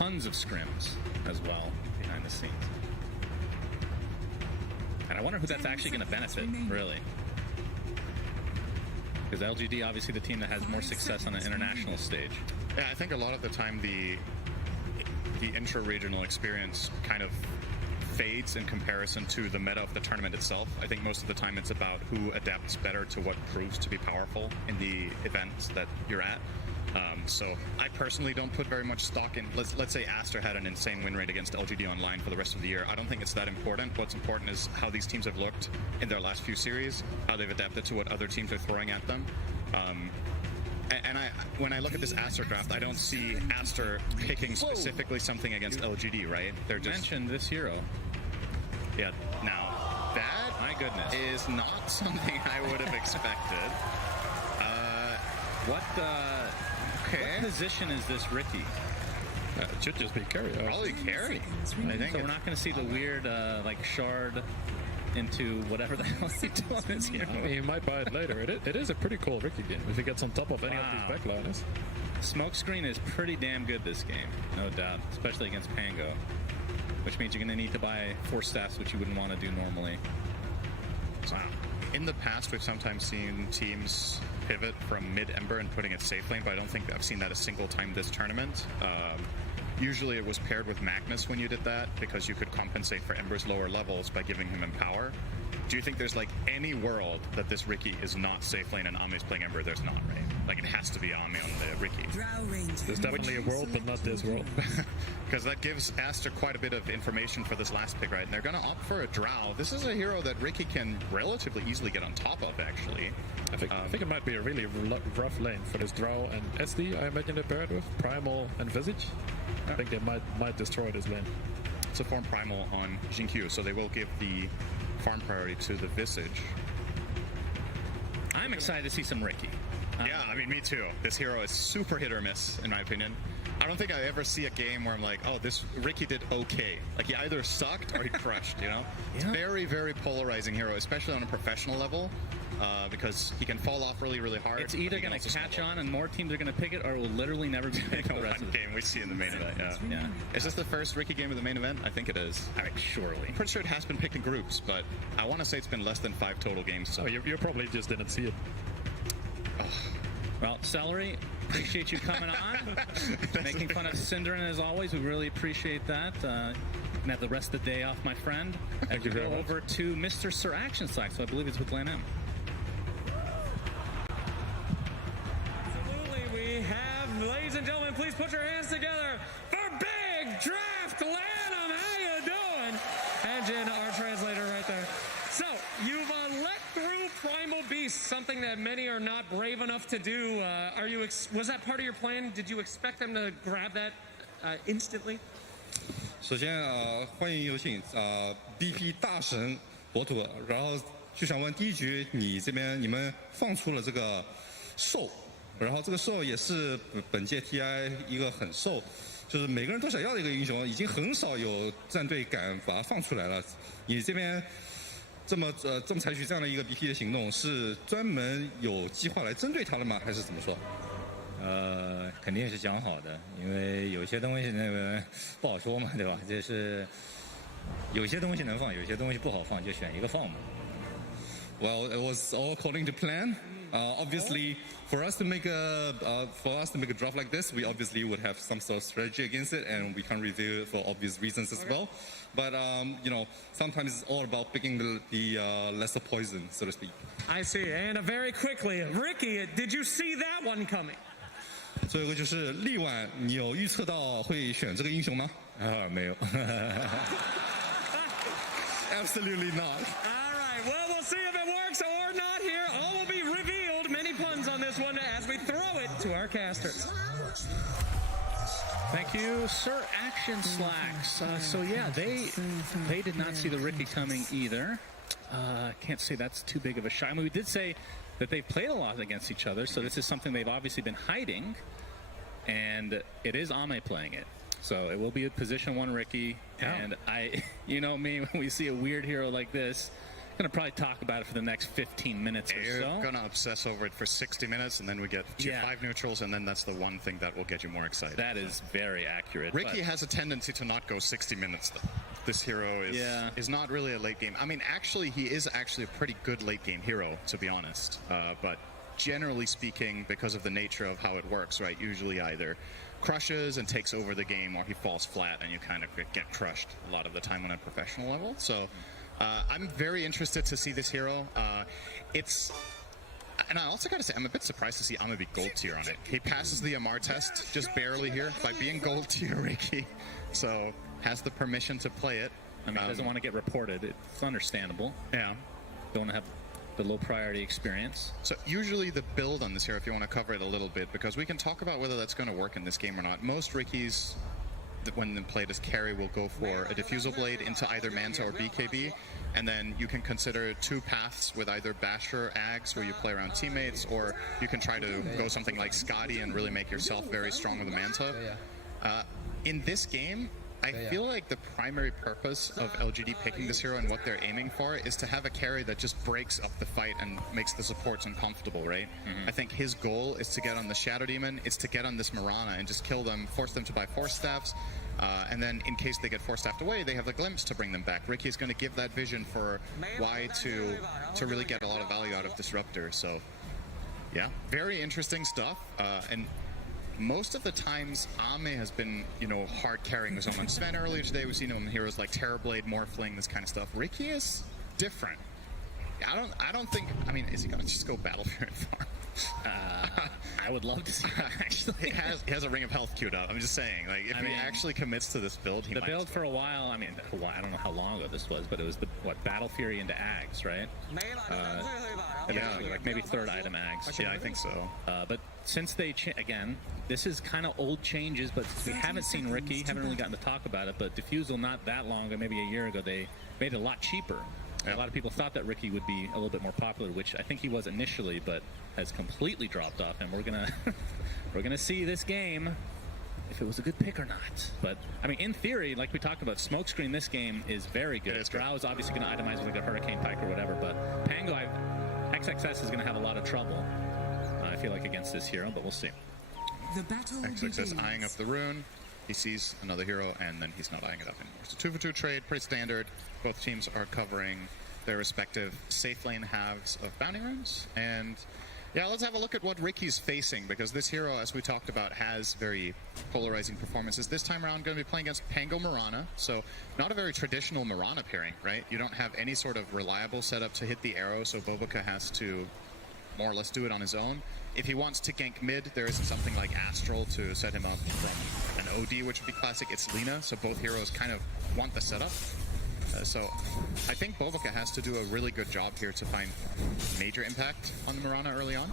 tons of scrims as well behind the scenes. And I wonder who that's actually going to benefit, really. Because LGD, obviously the team that has more success on the international stage. Yeah, I think a lot of the time the intra-regional experience kind of fades in comparison to the meta of the tournament itself. I think most of the time it's about who adapts better to what proves to be powerful in the events that you're at. So I personally don't put very much stock in. Let's say ASTER had an insane win rate against LGD online for the rest of the year. I don't think it's that important. What's important is how these teams have looked in their last few series, how they've adapted to what other teams are throwing at them. And when I look at this ASTER draft, I don't see ASTER picking specifically something against LGD, right? They're just mentioned this hero. Yeah. Now that, my goodness, is not something I would have expected. What position is this Ricky? It should just be carry. Probably carry. I think so. We're not going to see the weird like shard into whatever the hell he's doing this here. I mean, he might buy it later. It is a pretty cool Ricky game if he gets on top of any of these backliners. Smokescreen is pretty damn good this game, no doubt, especially against Pango, which means you're going to need to buy 4 staffs, which you wouldn't want to do normally. Wow. In the past, we've sometimes seen teams pivot from mid-Ember and putting it safe lane, but I don't think I've seen that a single time this tournament. Usually it was paired with Magnus when you did that, because you could compensate for Ember's lower levels by giving him Empower. Do you think there's like any world that this Ricky is not safe lane and Ame's playing Ember? There's not, right? Like it has to be Ame on the Ricky. There's definitely a world, but not this world. Because that gives ASTER quite a bit of information for this last pick, right? And they're going to opt for a Drow. This is a hero that Ricky can relatively easily get on top of, actually. I think it might be a really rough lane for this Drow and SD, I imagine they paired with Primal and Visage. I think they might destroy this lane. It's a form Primal on Jinkyu, so they will give the farm priority to the Visage. I'm excited to see some Ricky. Yeah, I mean, me too. This hero is super hit or miss, in my opinion. I don't think I ever see a game where I'm like, oh, this Ricky did okay. Like, he either sucked or he crushed, you know? It's very, very polarizing hero, especially on a professional level, because he can fall off really, really hard. It's either going to catch on and more teams are going to pick it, or it will literally never be picked the rest of the game we see in the main event, yeah. Is this the first Ricky game of the main event? I think it is. I mean, surely. I'm pretty sure it has been picked in groups, but I want to say it's been less than 5 total games. So. Oh, you probably just didn't see it. Oh. Well, Celery, appreciate you coming on, making fun of Cinderin as always. We really appreciate that. You can have the rest of the day off, my friend. Thank you very much. Over to Mr. Sir Action Slack, so I believe it's with Lan M. Absolutely, we have, ladies and gentlemen, please put your hands together for Big Draft Lanham. How you doing? And Jen, our translator right there. So, you've let through Primal Beast, something that many are not brave enough to do. Was that part of your plan? Did you expect them to grab that instantly? 首先欢迎有请BP 大神博土，然后就想问第一局你们放出了这个兽，然后这个兽也是本届 TI 一个很兽，就是每个人都想要的一个英雄，已经很少有战队敢把它放出来了。你这边这么采取这样的一个 BP 的行动，是专门有计划来针对他了吗？还是怎么说？肯定是讲好的，因为有些东西那个不好说嘛，对吧？这是有些东西能放，有些东西不好放，就选一个放嘛。Well, it was all according to plan. Obviously, for us to make a draft like this, we obviously would have some sort of strategy against it, and we can't reveal it for obvious reasons as well. But you know, sometimes it's all about picking the lesser poison, so to speak. I see. And very quickly, Ricky, did you see that one coming? 最后一个就是力挽，你有预测到会选这个英雄吗？没有。Absolutely not. All right. Well, we'll see if it works or not here. All will be revealed. Many puns on this one as we throw it to our casters. Thank you, Sir Action Slacks. So yeah, they did not see the Ricky coming either. Can't say that's too big of a shot. I mean, we did say that they've played a lot against each other, so this is something they've obviously been hiding, and it is Ame playing it. So it will be a position 1 Ricky, and you know me, when we see a weird hero like this, Gonna probably talk about it for the next 15 minutes or You're so. gonna obsess over it for 60 minutes, and then we get 5 neutrals, and then that's the one thing that will get you more excited. That is very accurate. Ricky but has a tendency to not go 60 minutes, though. This hero is not really a late game. I mean, actually, he is actually a pretty good late game hero, to be honest. But generally speaking, because of the nature of how it works, right, usually either crushes and takes over the game, or he falls flat and you kind of get crushed a lot of the time on a professional level. So I'm very interested to see this hero. And I also gotta say, I'm a bit surprised to see Ame be gold tier on it. He passes the Amar test just barely here by being gold tier Ricky. So has the permission to play it. I mean, doesn't want to get reported. It's understandable. Yeah. Don't want to have the low priority experience. So usually the build on this hero, if you want to cover it a little bit, because we can talk about whether that's going to work in this game or not. Most Rickies, when played as carry, will go for a Diffusal Blade into either Manta or BKB, and then you can consider 2 paths with either Basher or Ags, where you play around teammates, or you can try to go something like Scotty and really make yourself very strong with the Manta. In this game, I feel like the primary purpose of LGD picking this hero and what they're aiming for is to have a carry that just breaks up the fight and makes the supports uncomfortable, right? I think his goal is to get on the Shadow Demon, is to get on this Mirana and just kill them, force them to buy Force Staffs, and then in case they get Force Staffed away, they have the Glimpse to bring them back. Ricky is going to give that vision for why to really get a lot of value out of Disruptor. So, yeah, very interesting stuff. And most of the times, Ame has been, hard carrying with someone. Sven earlier today, we've seen him in heroes like Terrorblade, Morphling, this kind of stuff. Ricky is different. I don't think. I mean, is he gonna just go Battlefield and farm? I would love to see that, actually. He has a Ring of Health queued up. I'm just saying, like, if he actually commits to this build, he the might. build for a while. I mean, I don't know how long ago this was, but it was Battle Fury into Ags, right? Like maybe 3rd item Ags. Yeah, I think so. But since they again, this is kind of old changes, but we haven't seen Ricky, haven't really gotten to talk about it. But Diffusal, not that long ago, maybe a year ago, they made it a lot cheaper. A lot of people thought that Ricky would be a little bit more popular, which I think he was initially, but has completely dropped off. And we're gonna see this game if it was a good pick or not. But I mean, in theory, like we talked about, Smokescreen this game is very good. Drow is obviously going to itemize with like a Hurricane Pike or whatever, but Pango, XXS is going to have a lot of trouble. I feel like against this hero, but we'll see. The battle XXS eyeing up the rune. He sees another hero, and then he's not eyeing it up anymore. So 2-for-2 trade, pretty standard. Both teams are covering their respective safe lane halves of bounty runes. And yeah, let's have a look at what Ricky's facing, because this hero, as we talked about, has very polarizing performances. This time around, going to be playing against Pango Mirana, so not a very traditional Mirana pairing, right? You don't have any sort of reliable setup to hit the arrow, so Boboka has to more or less do it on his own. If he wants to gank mid, there isn't something like Astral to set him up from an OD, which would be classic. It's Lina, so both heroes kind of want the setup. So I think Boboka has to do a really good job here to find major impact on the Mirana early on.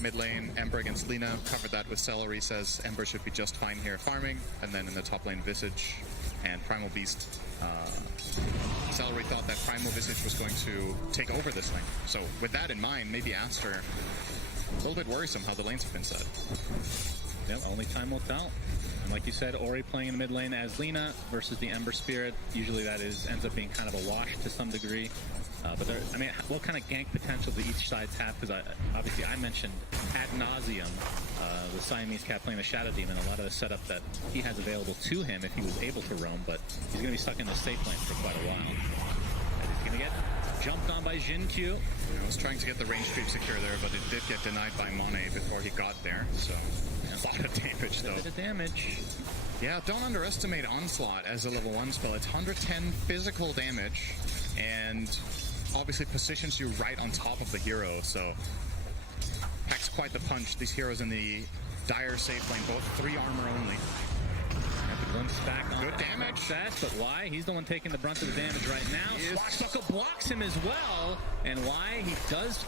Mid lane, Ember against Lina, covered that with Celery, says Ember should be just fine here farming. And then in the top lane, Visage and Primal Beast. Celery thought that Primal Visage was going to take over this lane. So with that in mind, maybe Aster, a little bit worrisome how the lanes have been set. Yeah, only time will tell. And like you said, Ori playing in the mid lane as Lina versus the Ember Spirit. Usually that ends up being kind of a wash to some degree. But what kind of gank potential do each sides have? Because obviously I mentioned ad nauseum the Siamese Cat playing the Shadow Demon, a lot of the setup that he has available to him if he was able to roam, but he's going to be stuck in the safe lane for quite a while. And he's going to get jumped on by Jin Q. I was trying to get the range creep secure there, but it did get denied by Monet before he got there, so a lot of damage though. A bit of damage. Yeah, don't underestimate Onslaught as a level 1 spell. It's 110 physical damage, and obviously positions you right on top of the hero, so packs quite the punch. These heroes in the dire safe lane, both 3 armor only. The glimpse back on good damage. Access, but why? He's the one taking the brunt of the damage right now. Swashbuckle blocks him as well, and why? He does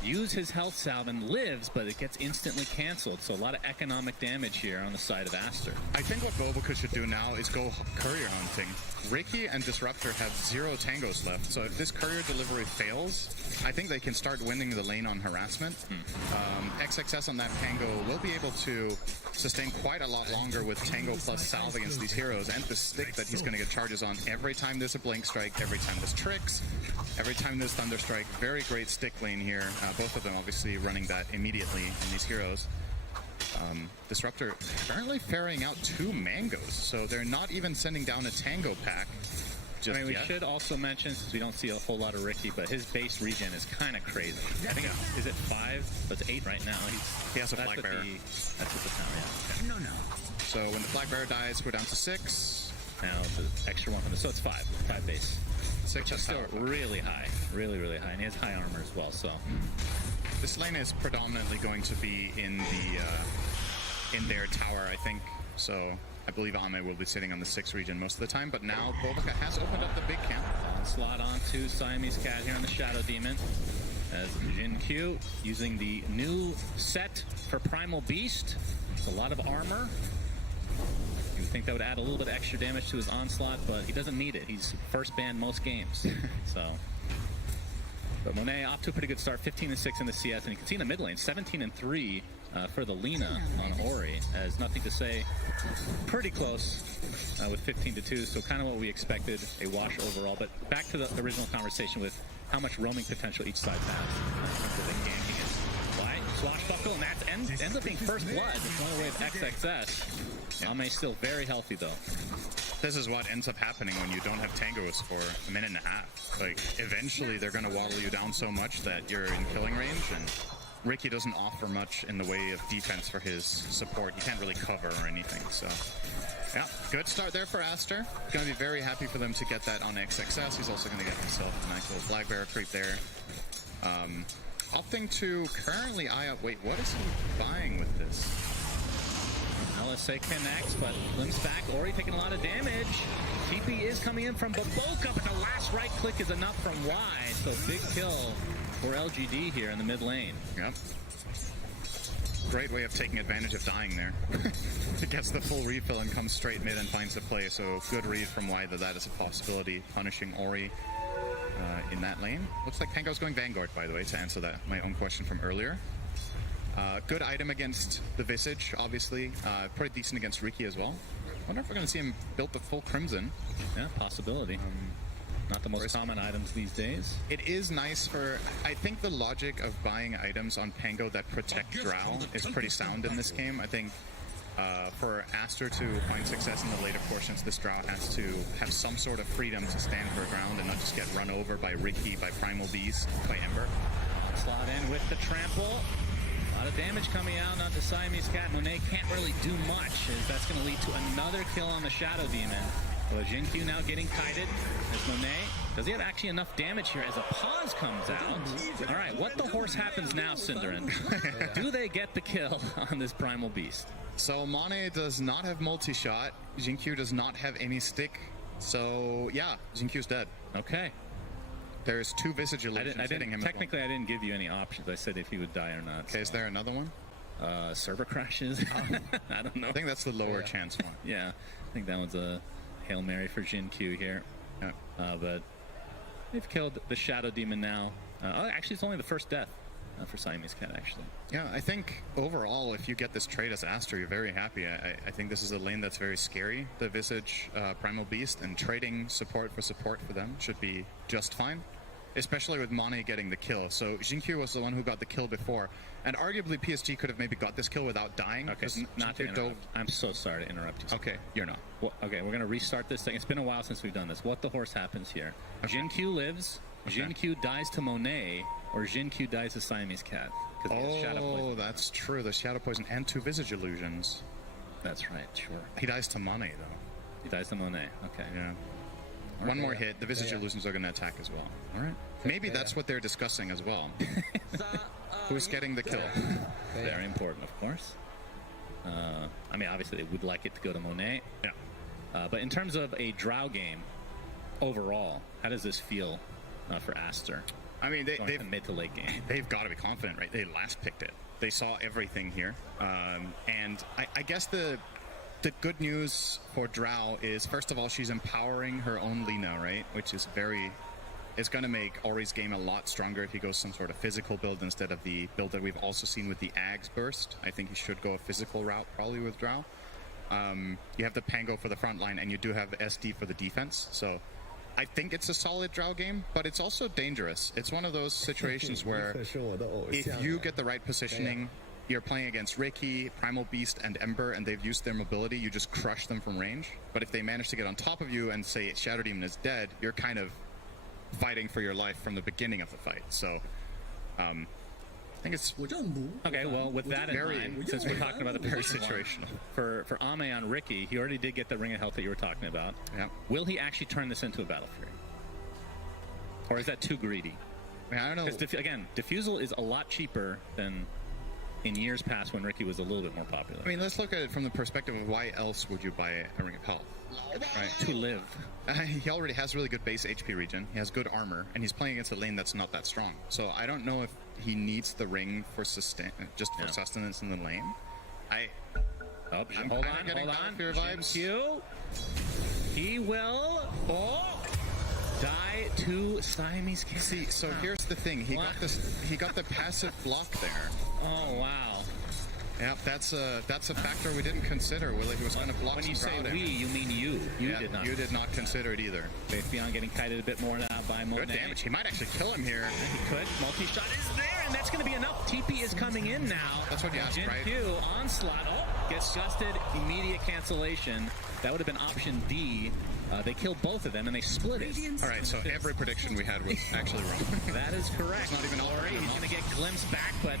use his health salve and lives, but it gets instantly canceled. So a lot of economic damage here on the side of Aster. I think what Boboka should do now is go courier hunting. Ricky and Disruptor have 0 tangos left, so if this courier delivery fails, I think they can start winning the lane on harassment. XXS on that Pango will be able to sustain quite a lot longer with Tango plus Salve against these heroes, and the stick that he's going to get charges on every time there's a Blink Strike, every time there's tricks, every time there's Thunder Strike. Very great stick lane here. Both of them obviously running that immediately in these heroes. Disruptor currently ferrying out 2 mangoes, so they're not even sending down a Tango pack just I mean, we yet. should also mention, since we don't see a whole lot of Ricky, but his base regen is kind of crazy. I think is it 5? That's 8 right now. He has a that's Flag with Bearer. That's with the power, yeah. So when the Flag Bearer dies, we're down to 6. Now the extra one from the, so it's 5 base. 6 Which is on still power. really high, really high, and he has high armor as well. So This lane is predominantly going to be in the in their tower, I think. So I believe Ame will be sitting on the 6 region most of the time, but now Bobaka has opened up the big camp. onslaught onto Siamese Cat here on the Shadow Demon, as Jin Q using the new set for Primal Beast. It's a lot of armor. You would think that would add a little bit of extra damage to his onslaught, but he doesn't need it. He's first banned most games. So, but Monet off to a pretty good start, 15-6 in the CS, and you can see in the mid lane, 17-3 for the Lina on Ori, as nothing to say. Pretty close with 15-2, so kind of what we expected, a wash overall. But back to the original conversation with how much roaming potential each side has. So they ganking it. Why? Swashbuckle, and that ends up being first blood. It's one away of XXS. Ame still very healthy though. This is what ends up happening when you don't have tangos for a minute and a half. Like, eventually they're going to waddle you down so much that you're in killing range, and Ricky doesn't offer much in the way of defense for his support. He can't really cover or anything, so yeah, good start there for Aster. Going to be very happy for them to get that on XXS. He's also going to get himself a nice little Flag Bearer creep there. Opting to currently eye out. Wait, what is he buying with this? LSA connects, but limps back. Ori taking a lot of damage. TP is coming in from Baboka, but the last right click is enough from wide. So big kill for LGD here in the mid lane. Yep. Great way of taking advantage of dying there. It gets the full refill and comes straight mid and finds the play. So good read from wide that is a possibility, punishing Ori in that lane. Looks like Pango's going Vanguard, by the way, to answer my own question from earlier. Good item against the Visage, obviously. Pretty decent against Riki as well. Wonder if we're going to see him build the full Crimson. Yeah, possibility. Not the most common items these days. It is nice for... I think the logic of buying items on Pango that protect Drow is pretty sound in this game. I think for Aster to find success in the later portions, this Drow has to have some sort of freedom to stand her ground and not just get run over by Riki, by Primal Beast, by Ember. Slot in with the trample. A lot of damage coming out onto Siamese Cat. Monet can't really do much, as that's going to lead to another kill on the Shadow Demon. But Jinkyu now getting kited as Monet. Does he have actually enough damage here as a pause comes out? All right, what the horse happens now, Cinderin? Do they get the kill on this Primal Beast? So Mane does not have multi-shot. Jinkyu does not have any stick. So yeah, Jinkyu's dead. Okay. There's 2 Visage illusions hitting him. Technically, I didn't give you any options. I said if he would die or not. Okay, so. is there another one? Server crashes. I don't know. I think that's the lower chance one. Yeah, I think that one's a Hail Mary for Jinkyu here. Yeah. But they've killed the Shadow Demon now. Actually, it's only the first death for Siamese Cat, actually. Yeah, I think overall, if you get this trade as Aster, you're very happy. I think this is a lane that's very scary, the Visage Primal Beast, and trading support for them should be just fine. Especially with Mane getting the kill. So Jinkyu was the one who got the kill before, and arguably PSG could have maybe got this kill without dying. Okay, not to interrupt. I'm so sorry to interrupt you. Okay, you're not. Well, okay, we're going to restart this thing. It's been a while since we've done this. What the horse happens here? Okay. Jinkyu lives, okay. Jinkyu dies to Monet, or Jinkyu dies to Siamese Cat. Oh, that's true. The Shadow Poison and 2 Visage Illusions. That's right, sure. He dies to Mane, though. He dies to Monet, okay. Yeah. One more hit, the Visage Illusions are going to attack as well. All right. Maybe that's what they're discussing as well. Who's getting the kill? Very important, of course. I mean, obviously, they would like it to go to Monet. Yeah. But in terms of a Drow game, overall, how does this feel for Aster? I mean, they've mid to late game. They've got to be confident, right? They last picked it. They saw everything here. And I guess the good news for Drow is, first of all, she's empowering her own Lina, right? Which is very It's going to make Ori's game a lot stronger if he goes some sort of physical build instead of the build that we've also seen with the Ags burst. I think he should go a physical route probably with Drow. You have the Pango for the front line, and you do have SD for the defense. So I think it's a solid Drow game, but it's also dangerous. It's one of those situations where if you get the right positioning, you're playing against Ricky, Primal Beast, and Ember, and they've used their mobility, you just crush them from range. But if they manage to get on top of you and say Shadow Demon is dead, you're kind of fighting for your life from the beginning of the fight. So I think it's okay. Well, with that in mind, since we're talking about the very position situational. for Ame on Ricky, he already did get the Ring of Health that you were talking about. Yeah. Will he actually turn this into a Battle Fury, or is that too greedy? I mean, I don't know. Because again, Diffusal is a lot cheaper than in years past when Ricky was a little bit more popular. I mean, let's look at it from the perspective of why else would you buy a Ring of Health? Right. To live. He already has really good base HP regen. He has good armor, and he's playing against a lane that's not that strong. So I don't know if he needs the ring for sustenance in the lane. Hold I'm on, kinda getting Battlefield vibes. Q. He will die to Siamese Cat. See, so here's the thing. He got the passive block there. Oh wow. Yeah, that's a factor we didn't consider. He was going to block. When you some say crowd we, damage. you mean you. You Yeah, did not. You did not consider it either. Faith Beyond getting kited a bit more now by Monet. Good damage. He might actually kill him here. He could. Multi-shot is there, and that's going to be enough. TP is coming in now. That's what you asked, right? Q, onslaught. Oh, gets justed. Immediate cancellation. That would have been option D. They killed both of them, and they split it. All right, so every prediction we had was actually wrong. That is correct. It's not even Ori, he's going to get glimpsed back, but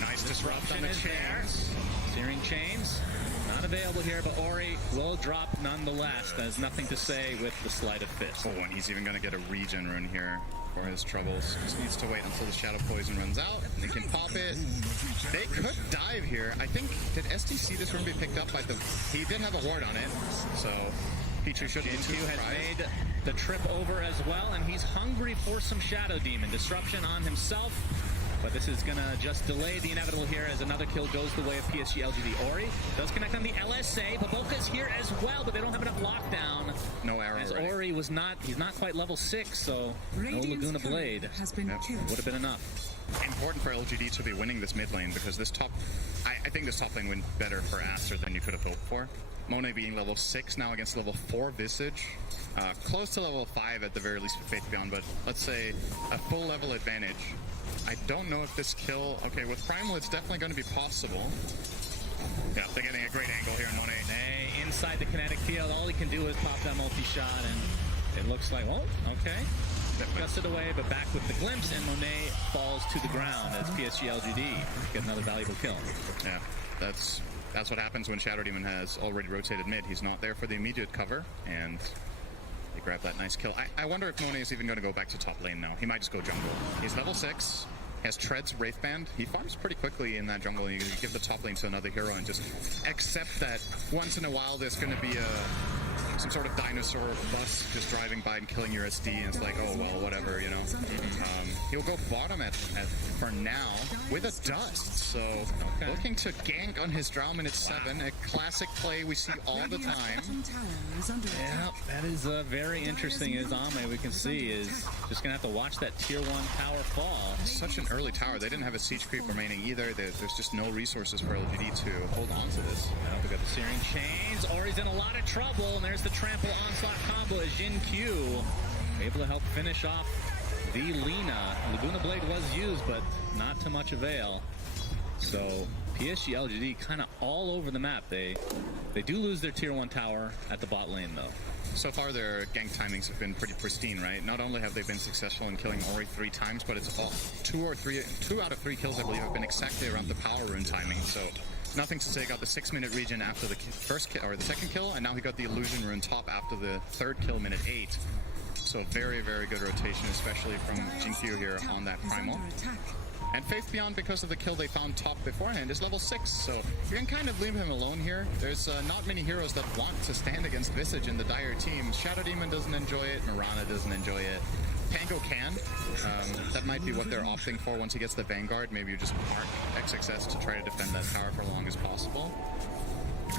Nice disrupt on the is there. chains. Searing chains. Not available here, but Ori will drop nonetheless. There's nothing to say with the Sleight of Fist. Oh, and he's even going to get a regen rune here for his troubles. Just needs to wait until the Shadow Poison runs out, and they can pop it. They could dive here. I think, did SD see this rune be picked up by the... He did have a ward on it, so Pichu shouldn't be too Q has surprised. made the trip over as well, and he's hungry for some Shadow Demon. Disruption on himself, but this is going to just delay the inevitable here as another kill goes the way of PSG.LGD. Ori does connect on the LSA. Baboka's here as well, but they don't have enough lockdown. No arrow As ready. Ori was not, he's not quite level 6, so no Laguna Blade has been killed. would have been enough. Important for LGD to be winning this mid lane because this top... I think this top lane went better for Aster than you could have hoped for. Monet being level 6 now against level 4 Visage. Close to level 5 at the very least for Faith Beyond, but let's say a full level advantage. I don't know if this kill... Okay, with Primal, it's definitely going to be possible. Yeah, they're getting a great angle here on Monet. Inside the kinetic field, all he can do is pop that multi-shot, and it looks like, well, okay. Gusted away, but back with the glimpse, and Monet falls to the ground as PSG.LGD get another valuable kill. Yeah, that's what happens when Shadow Demon has already rotated mid. He's not there for the immediate cover, and they grab that nice kill. I wonder if Monet is even going to go back to top lane now. He might just go jungle. He's level 6. He has Treads, Wraithband. He farms pretty quickly in that jungle. You give the top lane to another hero and just accept that once in a while there's going to be some sort of dinosaur bus just driving by and killing your SD, and it's like, oh, well, whatever, you know. He'll go bottom for now with a dust. So looking to gank on his Drow minute 7, a classic play we see all the time. Yeah, that is very interesting. As Ame, we can see, is just going to have to watch that tier 1 tower fall. Such an early tower. They didn't have a siege creep remaining either. There's just no resources for LGD to hold on to this. We got the Searing Chains. Ori's in a lot of trouble, and there's the Trample Onslaught combo as Jin Q able to help finish off the Lina. Laguna Blade was used, but not to much avail. So PSG.LGD kind of all over the map. They do lose their tier 1 tower at the bot lane, though. So far, their gank timings have been pretty pristine, right? Not only have they been successful in killing Ori 3 times, but it's all 2 out of 3 kills, I believe, have been exactly around the power rune timing. So nothing to say. Got the 6-minute regen after the first kill, or the second kill, and now he got the illusion rune top after the 3rd kill, minute 8. So very, very good rotation, especially from Jinkyu here on that Primal. And Faith Beyond, because of the kill they found top beforehand, is level 6, so you can kind of leave him alone here. There's not many heroes that want to stand against Visage in the dire team. Shadow Demon doesn't enjoy it, Mirana doesn't enjoy it. Pango can. That might be what they're opting for once he gets the Vanguard. Maybe you just park XXS to try to defend that tower for long as possible.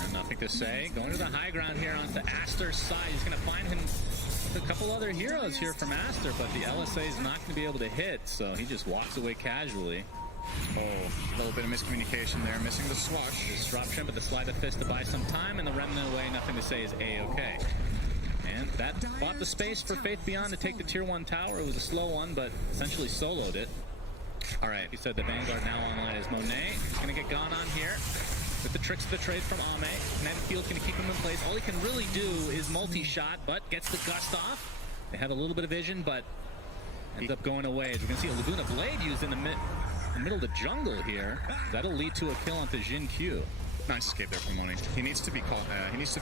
And nothing to say. Going to the high ground here onto Aster's side. He's going to find a couple other heroes here from Aster, but the LSA is not going to be able to hit, so he just walks away casually. Oh, a little bit of miscommunication there, missing the swash. Disruption, but the slide of fist to buy some time, and the remnant away, nothing to say is A-okay. And that bought the space for Faith Beyond to take the tier 1 tower. It was a slow one, but essentially soloed it. All right, he said the Vanguard now online is Monet. He's going to get gone on here with the tricks of the trade from Ame. Kinetic Field's going to keep him in place. All he can really do is multi-shot, but gets the gust off. They have a little bit of vision, but ends up going away. As we're going to see a Laguna Blade used in the middle of the jungle here. That'll lead to a kill onto Jin Q. Nice escape there from Monet. He needs to be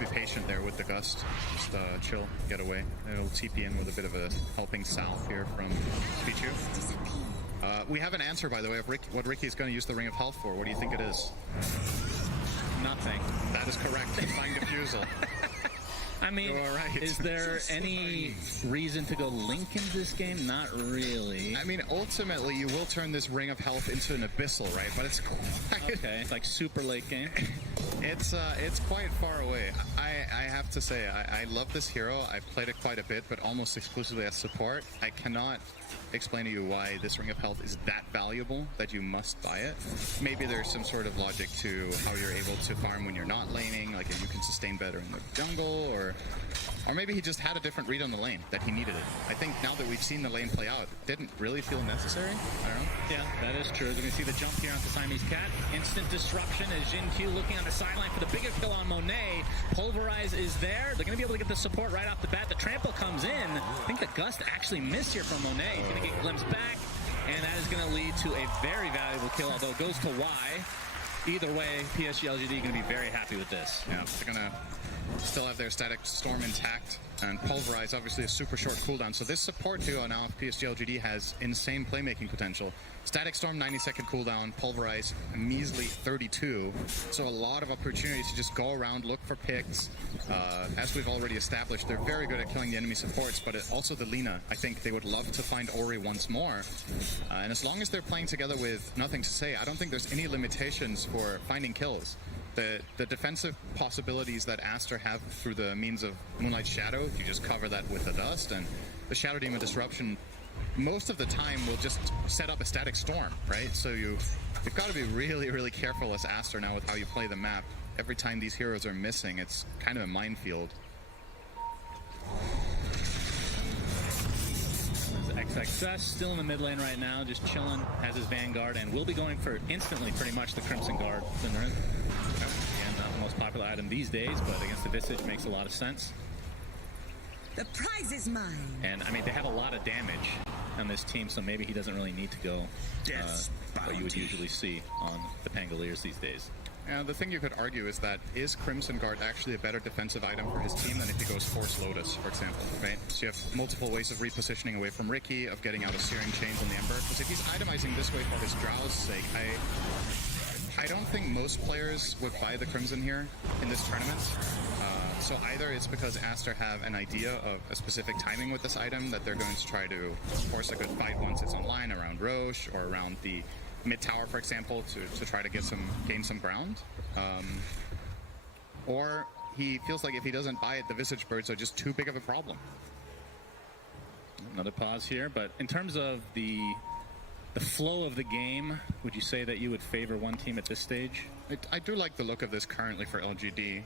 patient there with the gust. Just chill, get away. It'll TP in with a bit of a helping salve here from Pichu. We have an answer, by the way, of what Ricky's going to use the Ring of Health for. What do you think it is? Nothing. That is correct. Fine Diffusal. I mean, right. Is there any reason to go Link into this game? Not really. I mean, ultimately, you will turn this Ring of Health into an Abyssal, right? But it's quite... Okay, it's like super late game. It's quite far away. I have to say, I love this hero. I've played it quite a bit, but almost exclusively as support. I cannot explain to you why this Ring of Health is that valuable that you must buy it. Maybe there's some sort of logic to how you're able to farm when you're not laning, like you can sustain better in the jungle, or maybe he just had a different read on the lane, that he needed it. I think now that we've seen the lane play out, it didn't really feel necessary. I don't know. Yeah, that is true. As we can see the jump here onto Siamese Cat. Instant disruption as Jin Q looking on the sideline for the bigger kill on Monet. Pulverize is there. They're going to be able to get the support right off the bat. The trample comes in. I think the gust actually missed here from Monet. He's going to get glimpsed back, and that is going to lead to a very valuable kill, although it goes to Y. Either way, PSG.LGD going to be very happy with this. Yeah, they're going to still have their Static Storm intact, and Pulverize obviously a super short cooldown. So this support duo now of PSG.LGD has insane playmaking potential. Static Storm 90-second cooldown, Pulverize a measly 32. So a lot of opportunities to just go around, look for picks. As we've already established, they're very good at killing the enemy supports, but also the Lina. I think they would love to find Ori once more. And as long as they're playing together with Nothing to Say, I don't think there's any limitations for finding kills. The defensive possibilities that Aster have through the means of Moonlight Shadow, if you just cover that with the dust, and the Shadow Demon Disruption, most of the time will just set up a Static Storm, right? So you've got to be really, really careful as Aster now with how you play the map. Every time these heroes are missing, it's kind of a minefield. XXS still in the mid lane right now, just chilling, has his Vanguard, and will be going for instantly pretty much the Crimson Guard. Again, not the most popular item these days, but against the Visage makes a lot of sense. The prize is mine. And I mean, they have a lot of damage on this team, so maybe he doesn't really need to go what you would usually see on the Pangoliers these days. And the thing you could argue is that, is Crimson Guard actually a better defensive item for his team than if he goes Force Lotus, for example, right? So you have multiple ways of repositioning away from Ricky, of getting out of Searing Chains on the Ember. Because if he's itemizing this way for his Drow's sake, I don't think most players would buy the Crimson here in this tournament. So either it's because Aster have an idea of a specific timing with this item that they're going to try to force a good fight once it's online around Roche or around the mid tower, for example, to try to gain some ground, or he feels like if he doesn't buy it, the Visage Birds are just too big of a problem. Another pause here, but in terms of the flow of the game, would you say that you would favor one team at this stage? I do like the look of this currently for LGD.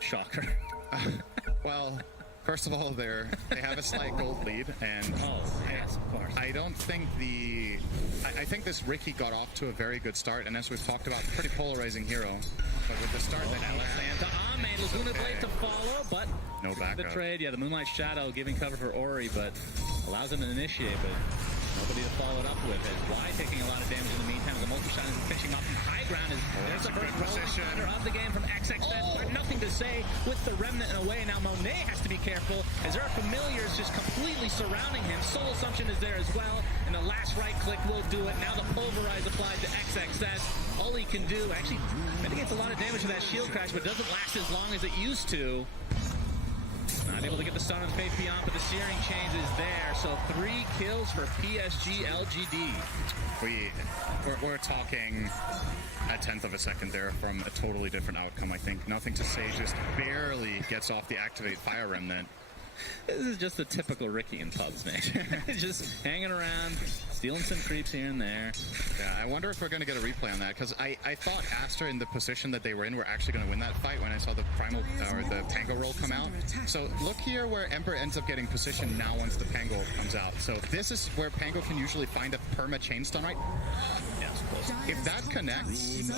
Shocker. Well, first of all, they have a slight gold lead, and yes, of course. I don't think I think this Ricky got off to a very good start, and as we've talked about, pretty polarizing hero. But with the start that he had, Laguna Blade to follow, but no backup. The trade, yeah, the Moonlight Shadow giving cover for Ori, but allows him to initiate, but nobody to follow it up with. As Y taking a lot of damage in the meantime, the multi-shot is finishing off from high ground. There's the first position of the game from XXS. Nothing to say with the remnant away. Now Monet has to be careful as there are familiars just completely surrounding him. Soul Assumption is there as well, and the last right click will do it. Now the Pulverize applied to XXS. All he can do, actually, mitigates a lot of damage with that shield crash, but doesn't last as long as it used to. Not able to get the stun on Faith Beyond, but the Searing Chains is there. So 3 kills for PSG.LGD. We're talking a tenth of a second there from a totally different outcome, I think. Nothing to Say just barely gets off the Activate Fire Remnant. This is just a typical Ricky in pubs, man. Just hanging around, stealing some creeps here and there. Yeah, I wonder if we're going to get a replay on that, because I thought ASTER in the position that they were in were actually going to win that fight when I saw the primal or the Pango roll come out. So look here where Emperor ends up getting positioned now once the Pango comes out. So this is where Pango can usually find a perma chain stun, right? Yeah, it's close. If that connects,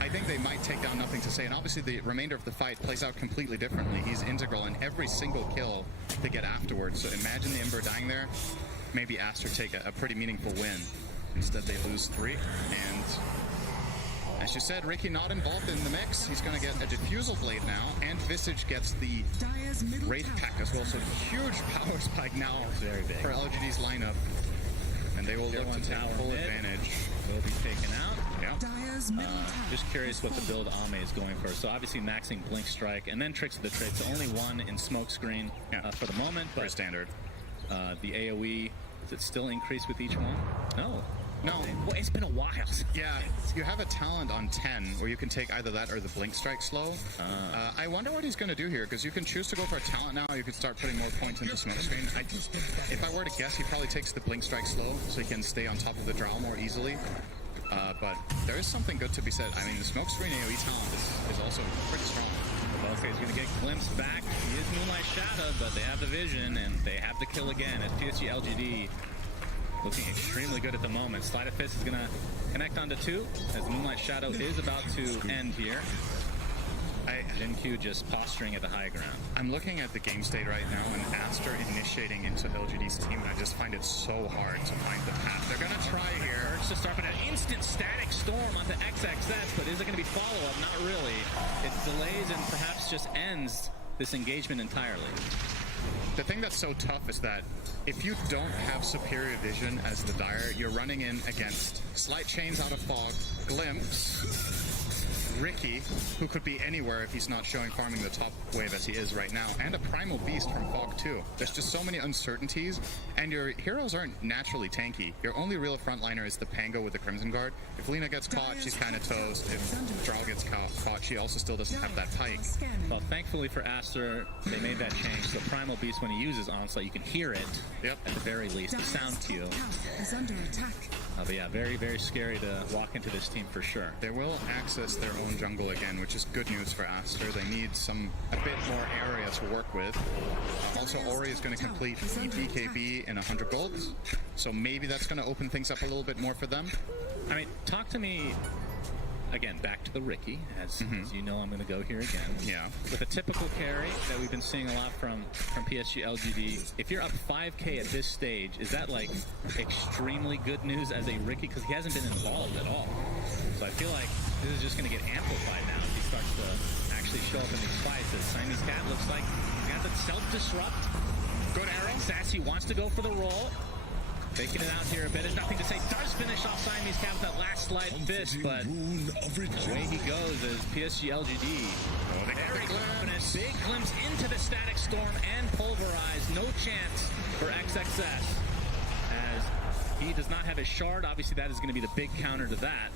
I think they might take down Nothing to Say. And obviously the remainder of the fight plays out completely differently. He's integral in every single kill they get afterwards. So imagine the Ember dying there. Maybe ASTER take a pretty meaningful win. Instead they lose 3. And as you said, Ricky not involved in the mix. He's going to get a Diffusal Blade now. And Visage gets the Wraith Pack as well. So huge power spike now Very big. for LGD's lineup. And they will look to take full advantage. Will be taken out. Yeah. Just curious what the build Ame is going for. So obviously maxing Blink Strike and then Tricks of the Trade. So only 1 in Smoke Screen for the moment. Pretty But standard. the AoE, does it still increase with each one? No. No. Well, it's been a while. Yeah, you have a talent on 10 where you can take either that or the Blink Strike slow. I wonder what he's going to do here, because you can choose to go for a talent now, or you can start putting more points into Smoke Screen. If I were to guess, he probably takes the Blink Strike slow so he can stay on top of the Drow more easily. But there is something good to be said. I mean, the Smoke Screen AoE talent is also pretty strong. Okay, he's going to get Glimpse back. He is Moonlight Shadow, but they have the vision, and they have the kill again as PSG.LGD looking extremely good at the moment. Sleight of Fist is going to connect onto 2 as Moonlight Shadow is about to end here. Jin-Q just posturing at the high ground. I'm looking at the game state right now, and ASTER initiating into LGD's team, and I just find it so hard to find the path. They're going to try here. Urge to start with an instant static storm onto XXS, but is it going to be follow-up? Not really. It delays and perhaps just ends this engagement entirely. The thing that's so tough is that if you don't have superior vision as the Dire, you're running in against Slight Chains out of Fog, Glimpse, Ricky, who could be anywhere if he's not showing farming the top wave as he is right now, and a Primal Beast from Fog too. There's just so many uncertainties, and your heroes aren't naturally tanky. Your only real frontliner is the Pango with the Crimson Guard. If Lina gets caught, she's kind of toast. If Drow gets caught, she also still doesn't have that pike. Well, thankfully for ASTER, they made that change. So Primal Beast, when he uses Onslaught, you can hear it. Yep. At the very least, the sound cue. But yeah, very, very scary to walk into this team for sure. They will access their own jungle again, which is good news for ASTER. They need a bit more area to work with. Also, Ori is going to complete the BKB in 100 gold, so maybe that's going to open things up a little bit more for them. I mean, talk to me, again, back to the Ricky, as you know I'm going to go here again. Yeah. With a typical carry that we've been seeing a lot from PSG.LGD, if you're up 5k at this stage, is that like extremely good news as a Ricky? Because he hasn't been involved at all. So I feel like this is just going to get amplified now if he starts to actually show up in these fights. As Siamese Cat looks like he's got the self-disrupt. Good arrow. Sassy wants to go for the roll. Faking it out here a bit. There's Nothing to Say. Does finish off Siamese Cat with that last Sleight Fist, but the way he goes is PSG.LGD. Very confident. Big glimpse into the Static Storm and Pulverize. No chance for XXS. As he does not have a shard. Obviously, that is going to be the big counter to that.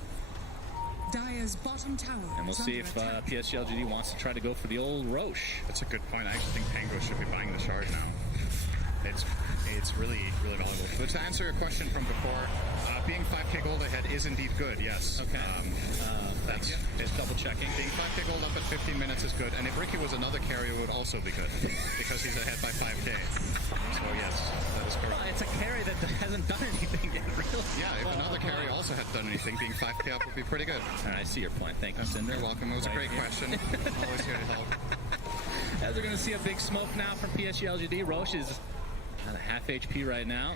Dire's bottom tower. And we'll see if PSG.LGD wants to try to go for the old Roche. That's a good point. I actually think Pango should be buying the shard now. It's really, really valuable. But to answer your question from before, being 5k gold ahead is indeed good, yes. Okay. That's just double checking. Being 5k gold up at 15 minutes is good. And if Ricky was another carrier, it would also be good. Because he's ahead by 5k. So yes, that is correct. Well, it's a carry that hasn't done anything yet, really. Yeah, if another carrier also had done anything, being 5k up would be pretty good. All right, I see your point. Thank you, Cinder. You're welcome. It was a great question. Always here to help. As we're going to see a big smoke now from PSG.LGD. Roche is at a half HP right now.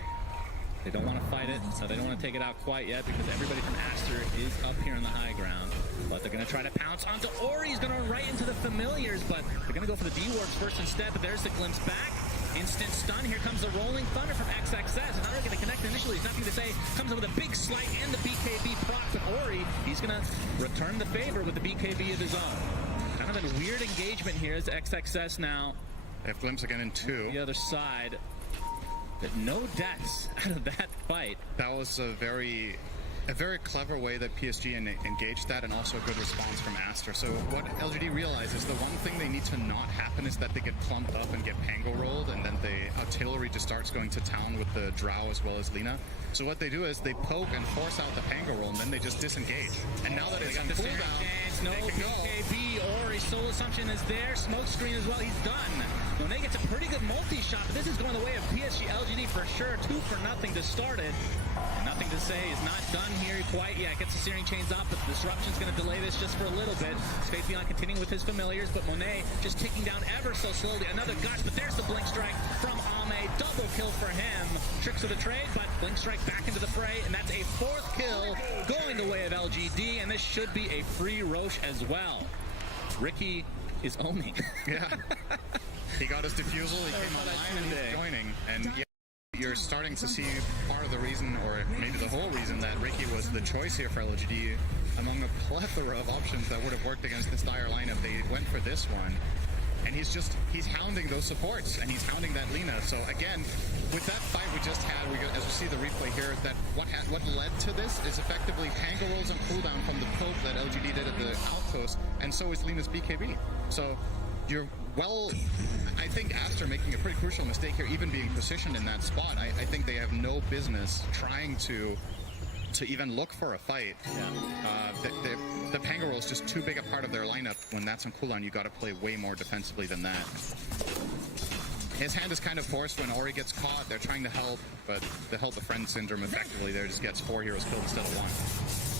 They don't want to fight it, so they don't want to take it out quite yet because everybody from ASTER is up here on the high ground. But they're going to try to pounce onto Ori. He's going to run right into the familiars, but they're going to go for the D-wards first instead. But there's the glimpse back. Instant stun. Here comes the Rolling Thunder from XXS. And how they're going to connect initially is Nothing to Say. Comes in with a big slight and the BKB proc with Ori. He's going to return the favor with the BKB of his own. Kind of a weird engagement here as XXS now. They have glimpse again in 2. The other side. But no deaths out of that fight. That was a very a very clever way that PSG engaged that, and also a good response from ASTER. So what LGD realizes, the one thing they need to not happen is that they get clumped up and get pango rolled, and then artillery just starts going to town with the Drow as well as Lina. So what they do is they poke and force out the pango roll, and then they just disengage. And now that it's on cooldown, no they can go. BKB, Ori, Soul Assumption is there, smoke screen as well, he's done. Monet gets a pretty good multi-shot, but this is going the way of PSG.LGD for sure. 2-0 to start it. And nothing to say, is not done here quite yet. Gets the Searing Chains off, but the Disruption's going to delay this just for a little bit. Faithion continuing with his familiars, but Monet just ticking down ever so slowly. Another gush, but there's the Blink Strike from Ame. Double kill for him. Tricks of the trade, but Blink Strike back into the fray, and that's a 4th kill going the way of LGD, and this should be a free Roche as well. Ricky is owning. Yeah. He got his defusal, he came online, and he's joining. And yeah, you're starting to see part of the reason, or maybe the whole reason, that Ricky was the choice here for LGD. Among a plethora of options that would have worked against this dire lineup, they went for this one. And he's hounding those supports, and he's hounding that Lina. So again, with that fight we just had, as we see the replay here, that what led to this is effectively pango rolls and cooldown from the poke that LGD did at the outpost, and so is Lina's BKB. So I think ASTER making a pretty crucial mistake here, even being positioned in that spot. I think they have no business trying to even look for a fight. Yeah. The pango roll is just too big a part of their lineup. When that's on cooldown, you got to play way more defensively than that. His hand is kind of forced when Ori gets caught. They're trying to help, but the help a friend syndrome effectively there just gets 4 heroes killed instead of 1.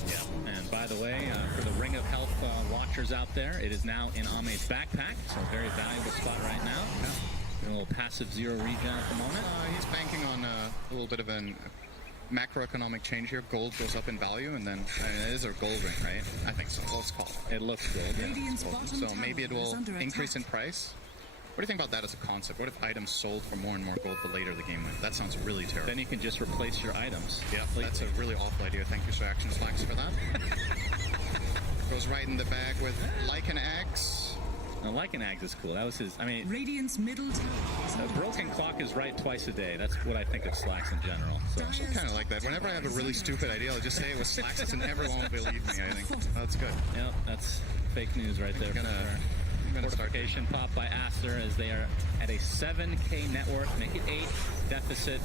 Yeah, and by the way, for the Ring of Health watchers out there, it is now in Ame's backpack, so a very valuable spot right now. Yeah. A little passive 0 regen at the moment. He's banking on a little bit of an macroeconomic change here. Gold goes up in value, and then it is a gold ring, right? I think so. Let's call it. It looks gold. Yeah. So maybe it will increase in price. What do you think about that as a concept? What if items sold for more and more gold the later the game went? That sounds really terrible. Then you can just replace your items. Yeah, that's a really awful idea. Thank you, Action Slacks, for that. Goes right in the bag with Like an Axe. Now, Like an Axe is cool. That was his. I mean, Radiant's middle tower. A broken clock is right twice a day. That's what I think of Slacks in general. So I kind of like that. Whenever I have a really stupid idea, I'll just say it was Slacks, and everyone will believe me. I think that's good. Yeah, that's fake news right there. I'm gonna Fortification pop by ASTER as they are at a 7K net worth, make it 8 deficit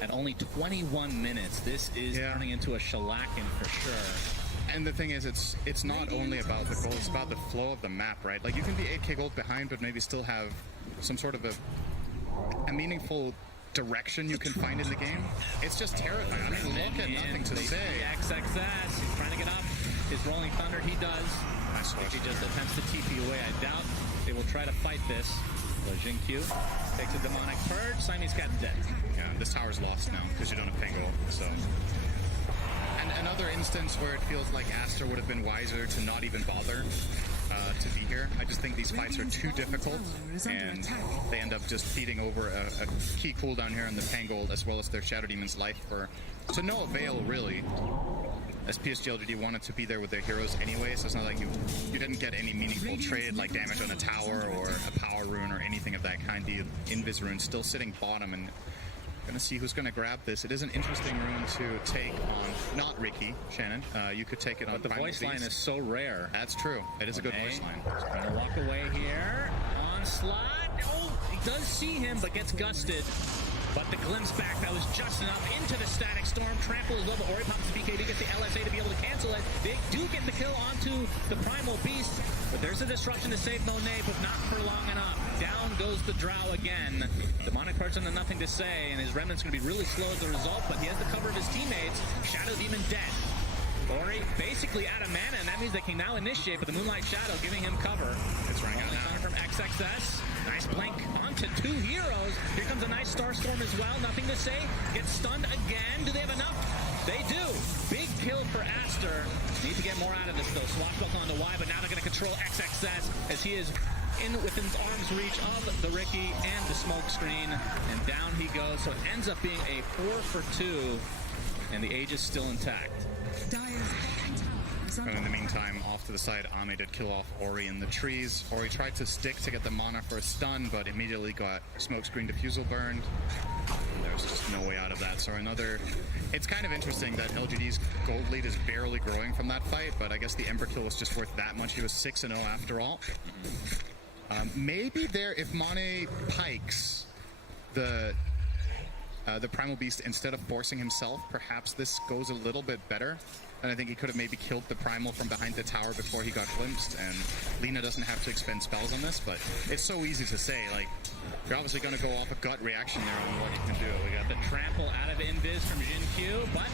at only 21 minutes. This is turning into a shellacking for sure. And the thing is, it's not only about the gold, it's about the flow of the map, right? Like, you can be 8K gold behind, but maybe still have some sort of a meaningful direction you can find in the game. It's just terrifying. I mean, look at Nothing to Say. XXS, he's trying to get up. His Rolling Thunder, he does. He just attempts to TP away. I doubt they will try to fight this. So Jinq takes a Demonic Purge. Siamese Cat's dead. Yeah, this tower's lost now because you don't have Pango. So, and another instance where it feels like ASTER would have been wiser to not even bother to be here. I just think these fights are too difficult, and they end up just feeding over a key cooldown here on the Pangold as well as their Shadow Demon's life to no avail, really. As PSG.LGD wanted to be there with their heroes anyway, so it's not like you didn't get any meaningful trade like damage on a tower or a power rune or anything of that kind. The Invis rune still sitting bottom, and gonna see who's gonna grab this. It is an interesting rune to take on, not Ricky, Shannon. You could take it on. But the voice line is so rare. That's true. It is a good voice line. Trying to walk away here. Onslaught. Oh, he does see him, but gets gusted. But the glimpse back, that was just enough. Into the Static Storm. Trample is low, but Ori pops the BKB, gets the LSA to be able to cancel it. They do get the kill onto the Primal Beast, but there's a disruption to save Monet, but not for long enough. Down goes the Drow again. Demonic Person to Nothing to Say, and his Remnant's going to be really slow as a result, but he has the cover of his teammates. Shadow Demon dead. Ori basically out of mana, and that means they can now initiate, but the Moonlight Shadow giving him cover. It's running out now. From XXS. Nice blink onto 2 heroes. Here comes a nice Starstorm as well. Nothing to Say. Gets stunned again. Do they have enough? They do. Big kill for ASTER. Need to get more out of this, though. Swashbuckle on the Y, but now they're going to control XXS as he is within arm's reach of the Ricky and the smoke screen. And down he goes. So it ends up being a 4 for 2, and the Age is still intact. Dire's bottom tower is is And under in the attack. meantime, off to the side, Ame did kill off Ori in the trees. Ori tried to stick to get the mana for a stun, but immediately got smokescreen defusal burned. There's just no way out of that. So another... It's kind of interesting that LGD's gold lead is barely growing from that fight, but I guess the Ember kill was just worth that much. He was 6-0 after all. Maybe there, if Mane pikes the Primal Beast instead of forcing himself, perhaps this goes a little bit better. And I think he could have maybe killed the Primal from behind the tower before he got glimpsed, and Lina doesn't have to expend spells on this, but it's so easy to say, like, you're obviously going to go off a gut reaction there on what you can do. We got the trample out of invis from Jin-Q, but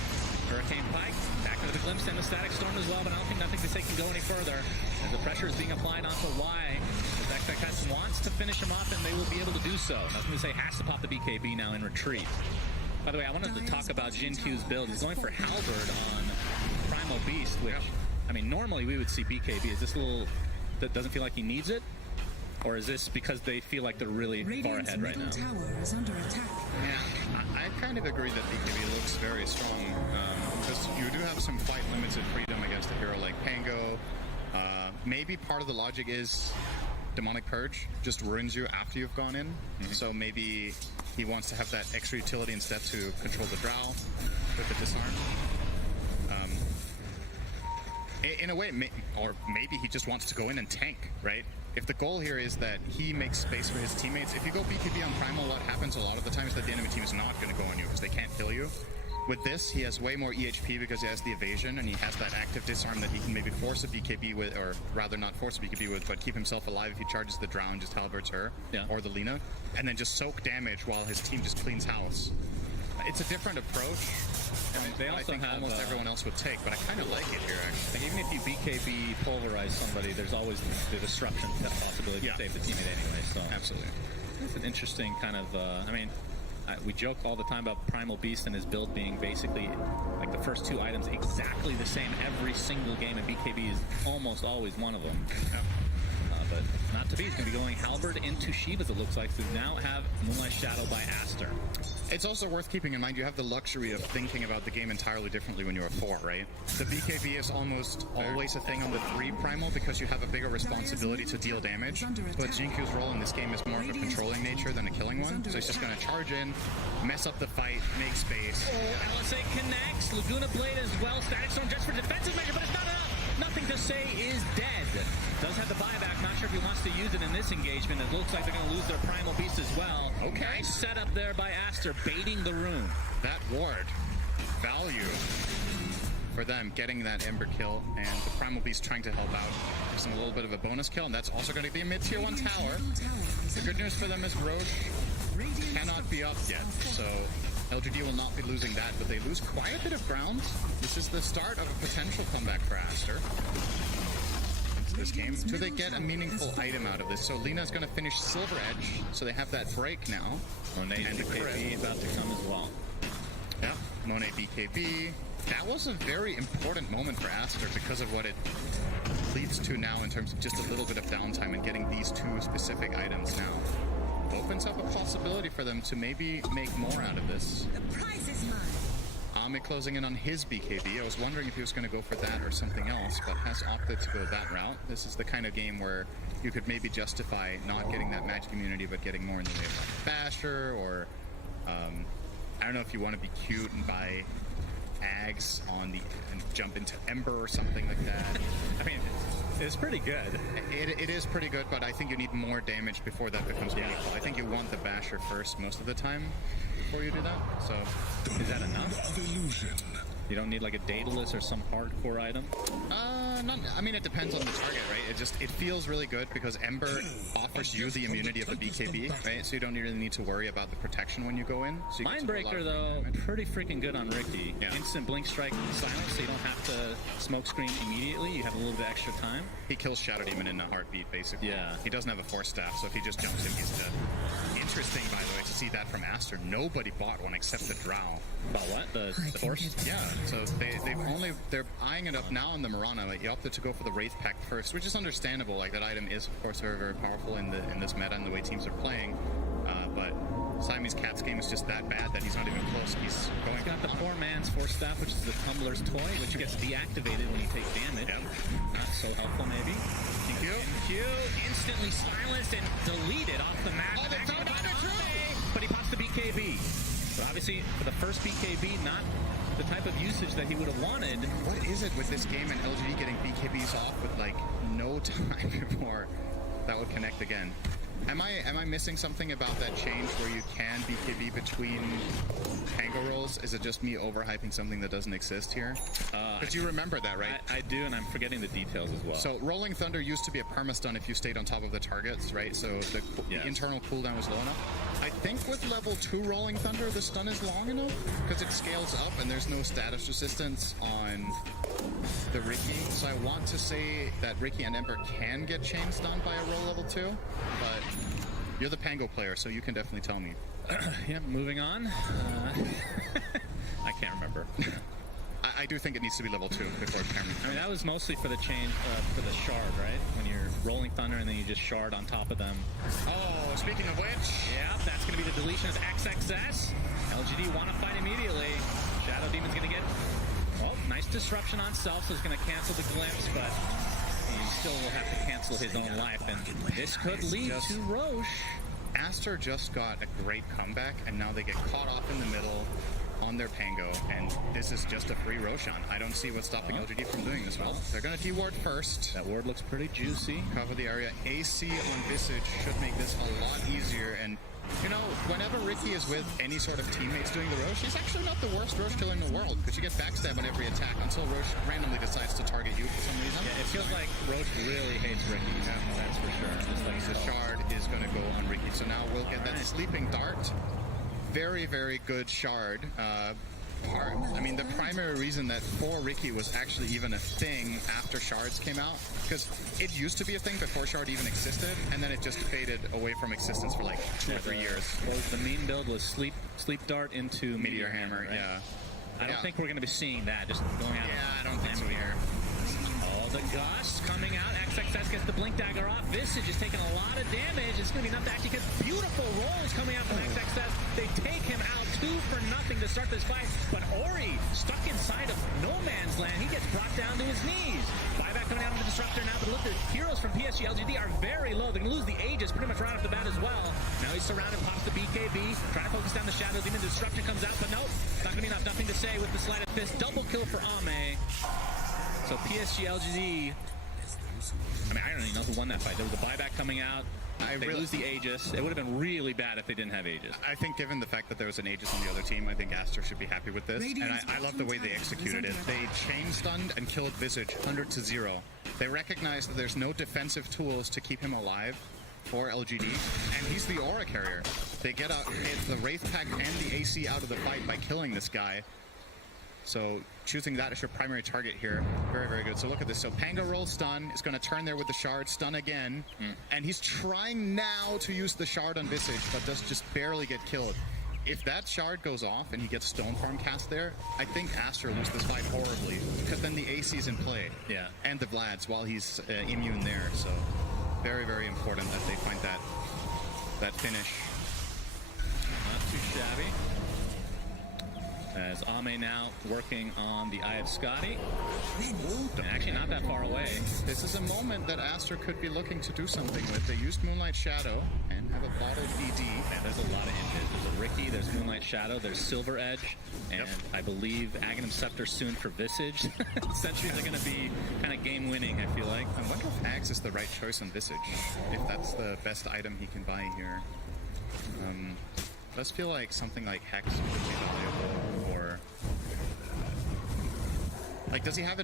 Hurricane Pike, back into the glimpse and the Static Storm as well, but I don't think nothing to say can go any further. As the pressure is being applied onto Y, XXX wants to finish him off, and they will be able to do so. Nothing to say, has to pop the BKB now in retreat. By the way, I wanted to talk about Jin-Q's build. He's going for Halberd on Primal Beast, which, I mean, normally we would see BKB. Is this a little, that doesn't feel like he needs it? Or is this because they feel like they're really far Radiant's ahead right middle now? tower is under attack. Yeah, I kind of agree that BKB looks very strong, because you do have some fight limited freedom against a hero like Pango. Maybe part of the logic is Demonic Purge just ruins you after you've gone in, so maybe he wants to have that extra utility instead to control the Drow with the disarm. In a way, or maybe he just wants to go in and tank, right? If the goal here is that he makes space for his teammates, if you go BKB on Primal, what happens a lot of the time is that the enemy team is not going to go on you because they can't kill you. With this, he has way more EHP because he has the evasion, and he has that active disarm that he can maybe force a BKB with, or rather not force a BKB with, but keep himself alive if he charges the Drow and just halberds her, or the Lina, and then just soak damage while his team just cleans house. It's a different approach. They I also think have almost everyone else would take, but I kind of like it here, actually. even if you BKB pulverize somebody, there's always the disruption possibility to save the teammate anyway. So Absolutely. it's an interesting kind of. We joke all the time about Primal Beast and his build being basically like the first two items exactly the same every single game, and BKB is almost always one of them. But not to be. He's going to be going Halberd into Shivas, it looks like. So we now have Moonlight Shadow by Aster. It's also worth keeping in mind you have the luxury of thinking about the game entirely differently when you're a 4, right? The BKB is almost always a thing on the 3 Primal because you have a bigger responsibility to deal damage, but Jin-Q's role in this game is more of a controlling nature than a killing one, so he's just going to charge in, mess up the fight, make space. Oh, LSA connects. Laguna Blade as well. Static Storm just for defensive measure, but it's not enough. Nothing to say is dead. Does have the buyback. Not sure if he wants to use it in this engagement. It looks like they're going to lose their Primal Beast as well. Okay. Nice setup there by Aster, baiting the rune. That ward, value for them, getting that Ember kill, and the Primal Beast trying to help out. Gives them a little bit of a bonus kill, and that's also going to be a mid-tier 1 tower. The good news for them is Roche cannot be up yet, so LGD will not be losing that, but they lose quite a bit of ground. This is the start of a potential comeback for Aster into this game. Do they get a meaningful item out of this? So Lina's going to finish Silver Edge, so they have that break now. Monet And the BKB about to come as well. Yeah, Monet BKB. That was a very important moment for Aster because of what it leads to now in terms of just a little bit of downtime and getting these 2 specific items now. Opens up a possibility for them to maybe make more out of this. The prize is mine. Ame closing in on his BKB. I was wondering if he was going to go for that or something else, but has opted to go that route. This is the kind of game where you could maybe justify not getting that magic immunity, but getting more in the way of like Basher, or I don't know if you want to be cute and buy Ags and jump into Ember or something like that. I mean, It's pretty good. it is pretty good, but I think you need more damage before that becomes meaningful. I think you want the Basher first most of the time before you do that. So Is that enough? You don't need like a Daedalus or some hardcore item? I mean, it depends on the target, right? It feels really good because Ember offers you the immunity of the BKB, right? So you don't really need to worry about the protection when you go in. So you get to roll out Mindbreaker, free though, damage. pretty freaking good on Ricky. Yeah. Instant blink strike silence, so you don't have to smoke screen immediately. You have a little bit extra time. He kills Shadow Demon in a heartbeat, basically. Yeah. He doesn't have a Force Staff, so if he just jumps in, he's dead. Interesting, by the way, to see that from Aster. Nobody bought one except the Drow. About what? The force? Yeah, so they're eyeing it up now in the Mirana. Like, he opted to go for the Wraith Pact first, which is understandable. Like, that item is, of course, very, very powerful in this meta and the way teams are playing. But Siamese Cat's game is just that bad that he's not even close. He's going. He's got the poor man's Force Staff, which is the Tumbler's toy, which gets deactivated when you take damage. Yep. Not so helpful, maybe. Q instantly silenced and deleted off the map. Oh, they found out it's true! But he pops the BKB. So obviously, for the first BKB, not the type of usage that he would have wanted. What is it with this game and LGD getting BKBs off with like no time before that would connect again? Am I missing something about that change where you can BKB between Tango rolls? Is it just me overhyping something that doesn't exist here? Because you remember that, right? I do, and I'm forgetting the details as well. So Rolling Thunder used to be a perma-stun if you stayed on top of the targets, right? So the internal cooldown was low enough. I think with level 2 Rolling Thunder, the stun is long enough because it scales up and there's no status resistance on the Riki. So I want to say that Riki and Ember can get chain stunned by a roll level 2, but you're the Pango player, so you can definitely tell me. Yeah, moving on. I can't remember. I do think it needs to be level 2 before Cameron. I mean, that was mostly for the change, for the shard, right? When you're rolling Thunder and then you just shard on top of them. Oh, speaking of which. Yeah, that's going to be the deletion as XXS. LGD want to fight immediately. Shadow Demon's going to get, oh, nice disruption on self, so it's going to cancel the glimpse, but he still will have to cancel his own life, and this could lead to Roche. ASTER just got a great comeback, and now they get caught off in the middle on their Pango, and this is just a free Roshan. I don't see what's stopping LGD from doing this well. They're going to de-ward first. That ward looks pretty juicy. Cover the area. AC on Visage should make this a lot easier, and you know, whenever Riki is with any sort of teammates doing the Roche, he's actually not the worst Roche killer in the world, because you get backstab on every attack until Roche randomly decides to target you for some reason. Yeah, it feels like Roche really hates Riki. Yeah, that's for sure. Just like the shard is going to go on Riki, so now we'll get that sleeping dart. Very, very good shard part. I mean, the primary reason that for Riki was actually even a thing after shards came out, because it used to be a thing before shard even existed, and then it just faded away from existence for like 2 or 3 years. Well, the main build was sleep dart into Meteor Hammer, right? Yeah. I don't think we're going to be seeing that just going out. Yeah, I don't think so here. Oh, the Gust coming out. XXS gets the Blink Dagger off. Visage is taking a lot of damage. It's going to be enough to actually get beautiful rolls coming out from XXS. They take him out 2 for nothing to start this fight. But Ori, stuck inside of no man's land, he gets brought down to his knees. Buyback coming out of the Disruptor now, but look, the heroes from PSG.LGD are very low. They're going to lose the Aegis pretty much right off the bat as well. Now he's surrounded, pops the BKB, trying to focus down the Shadow Demon. Disruption comes out, but nope, not going to be enough. Nothing to say with the Sleight of Fist. Double kill for Ame. So PSG.LGD, I mean, I don't even know who won that fight. There was a buyback coming out. They lose the Aegis. It would have been really bad if they didn't have Aegis. I think given the fact that there was an Aegis on the other team, I think ASTER should be happy with this. And I love the way they executed it. They chain stunned and killed Visage 100-0. They recognize that there's no defensive tools to keep him alive for LGD, and he's the aura carrier. They get the Wraith Pack and the AC out of the fight by killing this guy. So choosing that as your primary target here, very, very good. So look at this. So Pango roll stun is going to turn there with the shard, stun again. And he's trying now to use the shard on Visage, but does just barely get killed. If that shard goes off and he gets Stone Farm cast there, I think ASTER loses this fight horribly, because then the AC is in play. Yeah. And the Vlad's while he's immune there. So very, very important that they find that finish. Not too shabby. As Ame now working on the Eye of Scotty. And actually not that far away. This is a moment that ASTER could be looking to do something with. They used Moonlight Shadow and have a bottled ED. Man, there's a lot of inches. There's a Riki, there's Moonlight Shadow, there's Silver Edge, and I believe Aghanim Scepter soon for Visage. Sentries are going to be kind of game winning, I feel like. I wonder if Ags is the right choice on Visage, if that's the best item he can buy here. Does feel like something like Hex would be valuable, or like does he have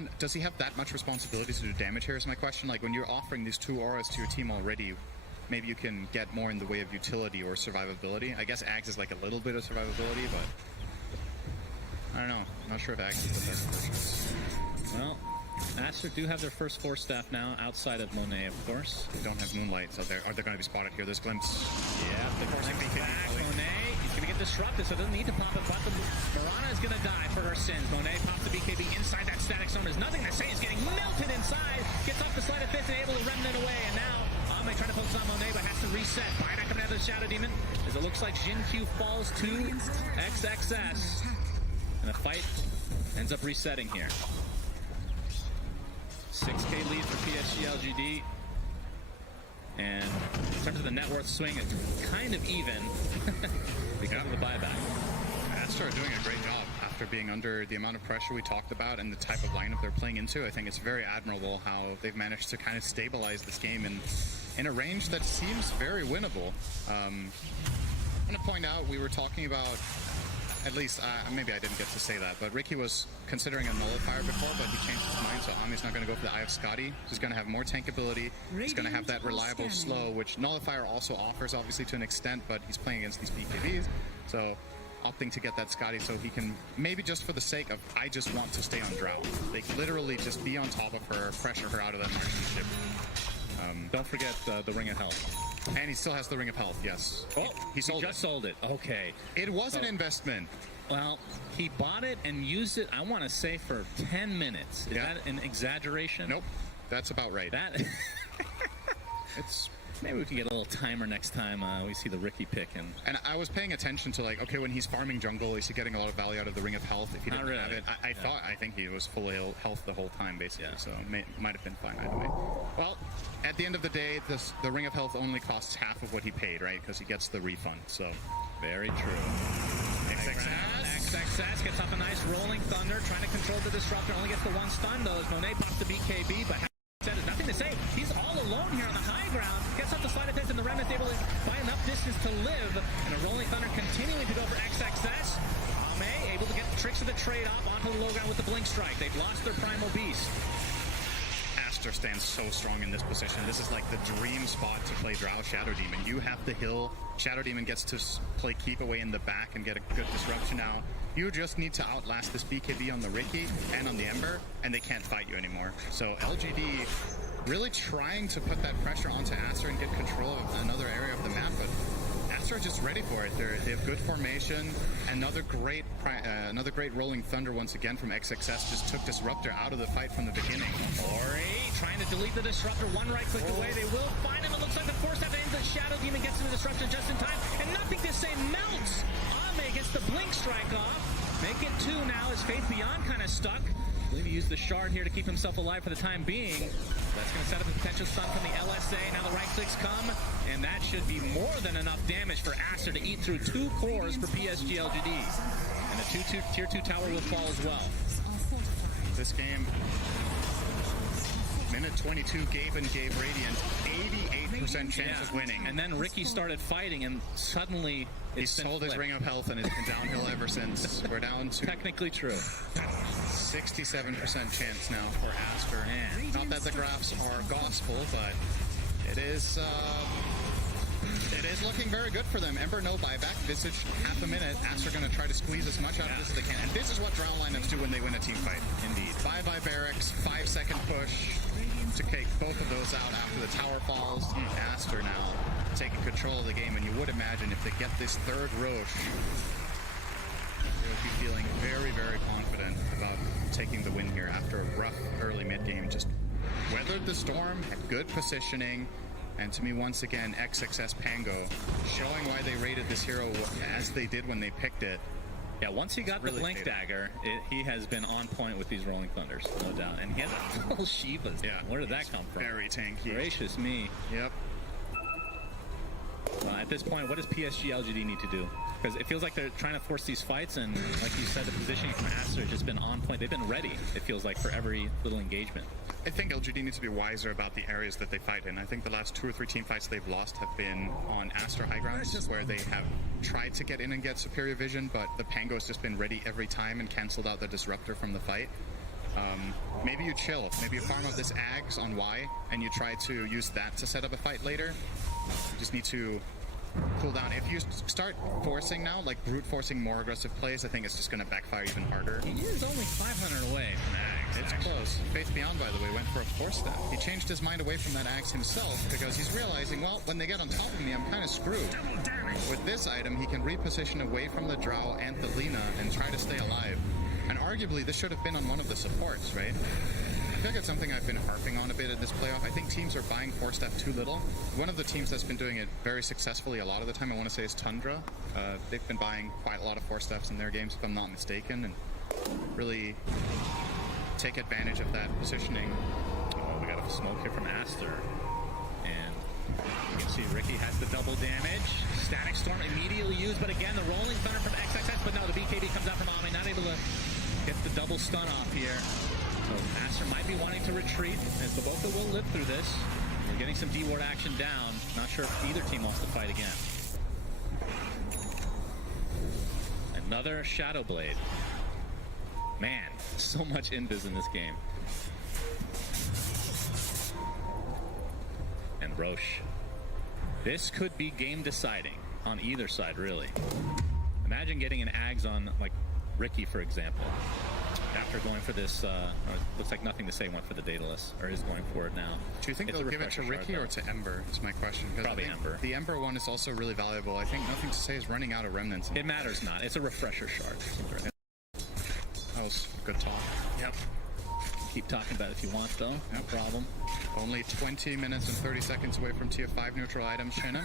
that much responsibility to do damage here is my question. Like when you're offering these 2 auras to your team already, maybe you can get more in the way of utility or survivability. I guess Ags is like a little bit of survivability, but I don't know. I'm not sure if Ags is the best version. Well, ASTER do have their first Force Staff now, outside of Monet, of course. They don't have Moonlight, so are they going to be spotted here? There's Glimpse. Yeah, the course back. Monet, he's going to get disrupted, so doesn't need to pop it. But the Mirana is going to die for her sins. Monet pops the BKB inside that static zone. There's nothing to say. He's getting melted inside. Gets off the Sleight of Fist and able to remnant away. And now Ame trying to focus on Monet, but has to reset. Buyback coming out of the Shadow Demon, as it looks like Jin Q falls to XXS. And the fight ends up resetting here. 6K lead for PSG.LGD. And in terms of the net worth swing, it's kind of even because of the buyback. ASTER are doing a great job after being under the amount of pressure we talked about and the type of lineup they're playing into. I think it's very admirable how they've managed to kind of stabilize this game in a range that seems very winnable. I'm going to point out, we were talking about, at least, maybe I didn't get to say that, but Ricky was considering a nullifier before, but he changed his mind, so Ami's not going to go for the Eye of Scotty. He's going to have more tankability. He's going to have that reliable slow, which nullifier also offers, obviously, to an extent, but he's playing against these BKBs, so opting to get that Scotty so he can, maybe just for the sake of, I just want to stay on Drow. Like, literally just be on top of her, pressure her out of that marksmanship. Don't forget the Ring of Health. And he still has the Ring of Health, yes. Oh, he sold just sold it. Okay. It was an investment. Well, he bought it and used it, I want to say, for 10 minutes. Is that an exaggeration? Nope. That's about right. That it's maybe we can get a little timer next time we see the Ricky pick. And I was paying attention to, like, okay, when he's farming jungle, is he getting a lot of value out of the Ring of Health? If he didn't have it, I think he was full health the whole time, basically. So might have been fine either way. Well, at the end of the day, the Ring of Health only costs half of what he paid, right? Because he gets the refund. So very true. XXS gets off a nice rolling thunder, trying to control the disruptor. Only gets the one stun though, as Monet pops the BKB, but there's nothing to say. He's all alone here on the high ground. Gets off the slide attack, and the Remnant's able to buy enough distance to live. And a rolling thunder continuing to go for XXS. Ame able to get the tricks of the trade-off onto the low ground with the blink strike. They've lost their primal beast. ASTER stands so strong in this position. This is like the dream spot to play Drow Shadow Demon. You have the hill. Shadow Demon gets to play keep away in the back and get a good disruption out. You just need to outlast this BKB on the Ricky and on the Ember, and they can't fight you anymore. So LGD really trying to put that pressure onto ASTER and get control of another area of the map, but ASTER are just ready for it. They have good formation. Another great rolling thunder once again from XXS just took Disruptor out of the fight from the beginning. Ori trying to delete the Disruptor, one right click away. They will find him. It looks like the force at the end. The Shadow Demon gets to the Disruptor just in time, and nothing to say, melts. Ame gets the blink strike off. Make it 2 now as Faith Beyond kind of stuck. I believe he used the shard here to keep himself alive for the time being. That's going to set up a potential stun from the LSA. Now the right clicks come, and that should be more than enough damage for ASTER to eat through 2 cores for PSG.LGD. And the tier 2 tower will fall as well. This game, minute 22, gave Radiant 88% chance of winning. And then Ricky started fighting, and suddenly he sold his Ring of Health, and it's been downhill ever since. We're down to technically true. 67% chance now for ASTER. Not that the graphs are gospel, but it is looking very good for them. Ember no buyback. Visage half a minute. ASTER going to try to squeeze as much out of this as they can. And this is what Drow lineups do when they win a team fight. Indeed. Bye-bye barracks. 5-second push to kick both of those out after the tower falls. ASTER now taking control of the game, and you would imagine if they get this third Roche, they would be feeling very, very confident about taking the win here after a rough early mid-game. Just weathered the storm, had good positioning, and to me, once again, XXS Pango showing why they rated this hero as they did when they picked it. Yeah, once he got the Blink Dagger, he has been on point with these Rolling Thunders, no doubt. And he has a full Shivas. Yeah. Where did that come from? Very tanky. Gracious me. Yep. At this point, what does PSG.LGD need to do? Because it feels like they're trying to force these fights, and like you said, the positioning from ASTER has just been on point. They've been ready, it feels like, for every little engagement. I think LGD needs to be wiser about the areas that they fight in. I think the last 2 or 3 team fights they've lost have been on ASTER high grounds, where they have tried to get in and get superior vision, but the Pango's just been ready every time and canceled out the Disruptor from the fight. Maybe you chill. Maybe you farm out this Ags on Y, and you try to use that to set up a fight later. You just need to cool down. If you start forcing now, like brute forcing more aggressive plays, I think it's just going to backfire even harder. He is only 500 away from Ags. It's close. Faith Beyond, by the way, went for a force step. He changed his mind away from that Axe himself because he's realizing, well, when they get on top of me, I'm kind of screwed. With this item, he can reposition away from the Drow and the Lina and try to stay alive. And arguably, this should have been on one of the supports, right? feel like it's something I've been harping on a bit in this playoff. I think teams are buying 4-step too little. One of the teams that's been doing it very successfully a lot of the time, I want to say, is Tundra. They've been buying quite a lot of 4-steps in their games, if I'm not mistaken, and really take advantage of that positioning. Oh, we got a smoke here from ASTER. And you can see Ricky has the double damage. Static Storm immediately used, but again, the Rolling Thunder from XXX, but no, the BKB comes out from Ami, not able to get the double stun off here. So ASTER might be wanting to retreat, as the Boca will live through this. We're getting some D-ward action down. Not sure if either team wants to fight again. Another Shadow Blade. Man, so much invis in this game. And Roche. This could be game deciding on either side, really. Imagine getting an Ags on, like, Ricky, for example. After going for this, looks like Nothing to Say went for the Daedalus, or is going for it now. Do you think they'll give it to Ricky or to Ember, is my question. Probably Ember. The Ember one is also really valuable. I think Nothing to Say is running out of remnants. It matters not. It's a refresher shard. That was good talk. Yep. Keep talking about it if you want, though. No problem. Only 20 minutes and 30 seconds away from tier 5 neutral items, Shannon.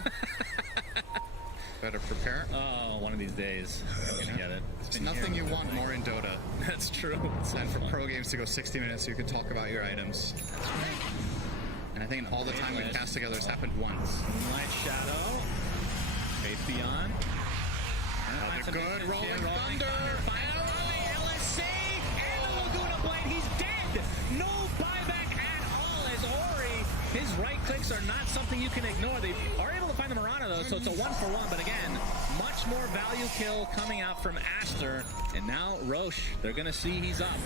Better prepare. Oh, one of these days. I'm gonna get it. It's nothing you want more in Dota. That's true. And for pro games to go 60 minutes so you can talk about your items. And I think all the time we've cast together has happened once. Moonlight Shadow. Faith Beyond. The good Rolling Thunder. Fire on the LSC. And the Laguna Blade. He's dead. No buyback at all as Ori. His right clicks are not something you can ignore. They are able to find the Marana, though, so it's a 1-for-1. But again, much more value kill coming out from ASTER. And now Roche, they're going to see he's up.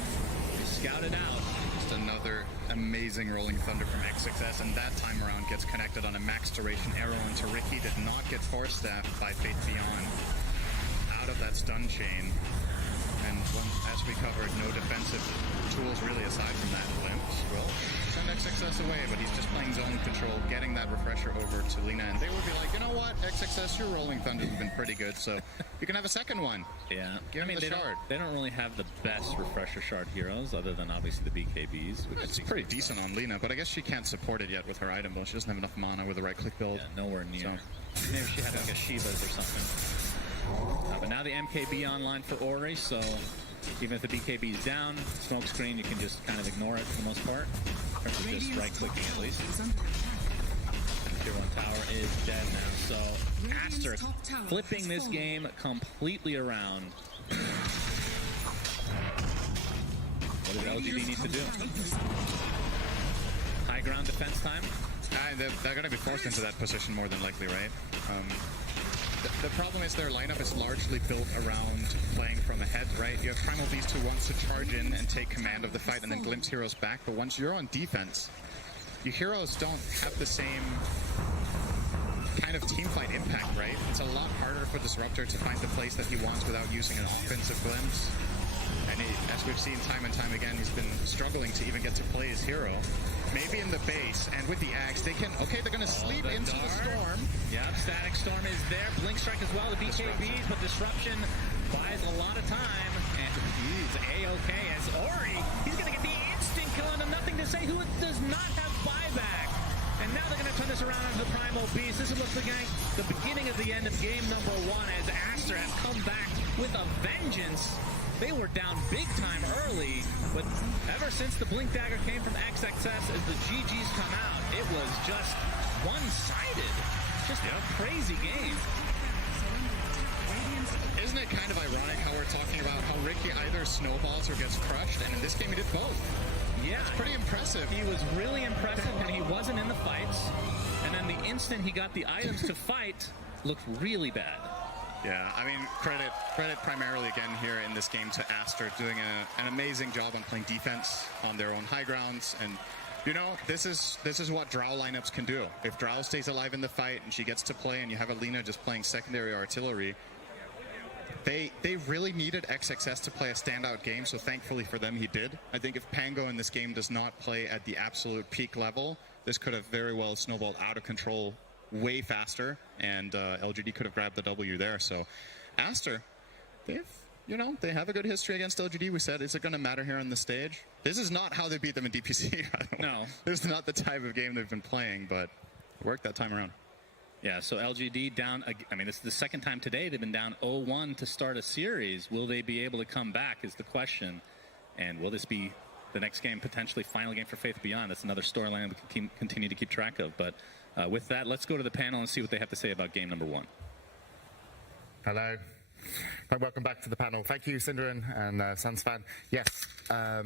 They scouted out. Just another amazing Rolling Thunder from XXS, and that time around gets connected on a max duration arrow into Ricky. Did not get force staffed by Faith Beyond out of that stun chain. And as we covered, no defensive tools really aside from that glimpse. Well, send XXS away, but he's just playing zone control, getting that refresher over to Lina, and they would be like, you know what, XXS, your Rolling Thunders have been pretty good, so you can have a second one. Yeah. Give him the shard. They don't really have the best refresher shard heroes, other than obviously the BKBs. Which It's pretty decent on Lina, but I guess she can't support it yet with her item build. She doesn't have enough mana with the right-click build. Yeah, nowhere near. So. Maybe she had like a Shiva's or something. But now the MKB online for Ori, so even if the BKB is down, smoke screen, you can just kind of ignore it for the most part. In terms of just right-clicking at least. Tier 1 tower is dead now, so ASTER flipping this game completely around. What does LGD need to do? High ground defense time? They're going to be forced into that position more than likely, right? The problem is their lineup is largely built around playing from ahead, right? You have Primal Beast who wants to charge in and take command of the fight and then glimpse heroes back, but once you're on defense, your heroes don't have the same kind of teamfight impact, right? It's a lot harder for Disruptor to find the place that he wants without using an offensive glimpse. And as we've seen time and time again, he's been struggling to even get to play his hero. Maybe in the base, and with the Axe, they can... Okay, they're going to sleep into the Storm. Yep, Static Storm is there. Blink Strike as well, the BKBs, but Disruption buys a lot of time. And he's A-OK as Ori, he's going to get the instant kill on the Nothing to Say, who does not have buyback. And now they're going to turn this around onto the Primal Beast. This looks like the beginning of the end of game number 1 as ASTER has come back with a vengeance. They were down big time early, but ever since the Blink Dagger came from XXS, as the GGs come out, it was just one-sided. Just a crazy game. Isn't it kind of ironic how we're talking about how Ricky either snowballs or gets crushed, and in this game he did both? Yeah. It's pretty impressive. He was really impressive when he wasn't in the fights, and then the instant he got the items to fight, looked really bad. Yeah, I mean, credit primarily again here in this game to ASTER doing an amazing job on playing defense on their own high grounds. And, you know, this is what Drow lineups can do. If Drow stays alive in the fight and she gets to play and you have Alina just playing secondary artillery, they really needed XXS to play a standout game, so thankfully for them he did. I think if Pango in this game does not play at the absolute peak level, this could have very well snowballed out of control way faster, and LGD could have grabbed the W there. So ASTER, they've you know, they have a good history against LGD. We said, is it going to matter here on the stage? This is not how they beat them in DPC. No. This is not the type of game they've been playing, but it worked that time around. Yeah, so LGD down, I mean, this is the second time today they've been down 0-1 to start a series. Will they be able to come back is the question. And will this be the next game, potentially final game for Faith Beyond? That's another storyline we can continue to keep track of. But with that, let's go to the panel and see what they have to say about game number 1. Hello. Welcome back to the panel. Thank you, Synderen and Sunsfan. Yes.